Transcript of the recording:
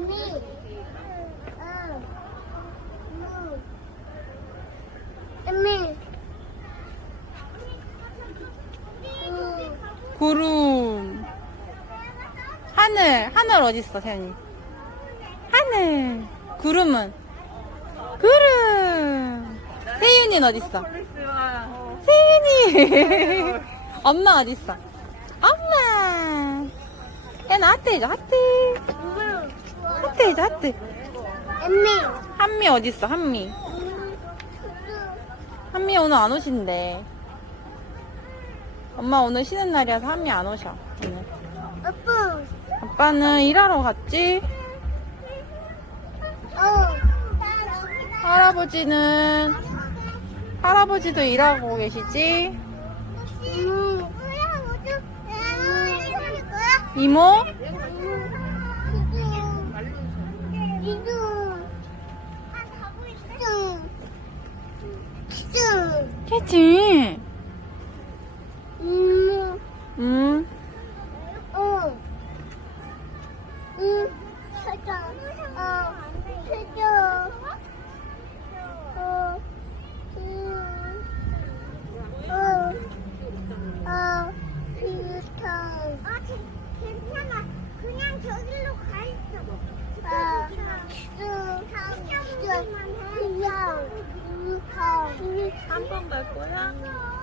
응. 언니. 응. 구름. 하늘. 하늘 어딨어, 세연이? 하늘. 구름은? 구름. 세윤이는 어딨어? 세윤이. 엄마 어딨어? 엄마. 세연아 하트 해줘, 하트. 하트 해줘, 하트. 한미 어딨어, 한미. 한미 오늘 안 오신대. 엄마 오늘 쉬는 날이라서 한미 안 오셔. 오늘. 아빠. 아빠는 일하러 갔지? 어. 할아버지는, 할아버지도 일하고 계시지? 응. 이모? 캐치. 음. 음. 어. 음. 찾아. 어. 찾아. 어. 음. 어. 어. 비슷한. 아, 괜찮아. 그냥 저기로. 한 번 갈 거야?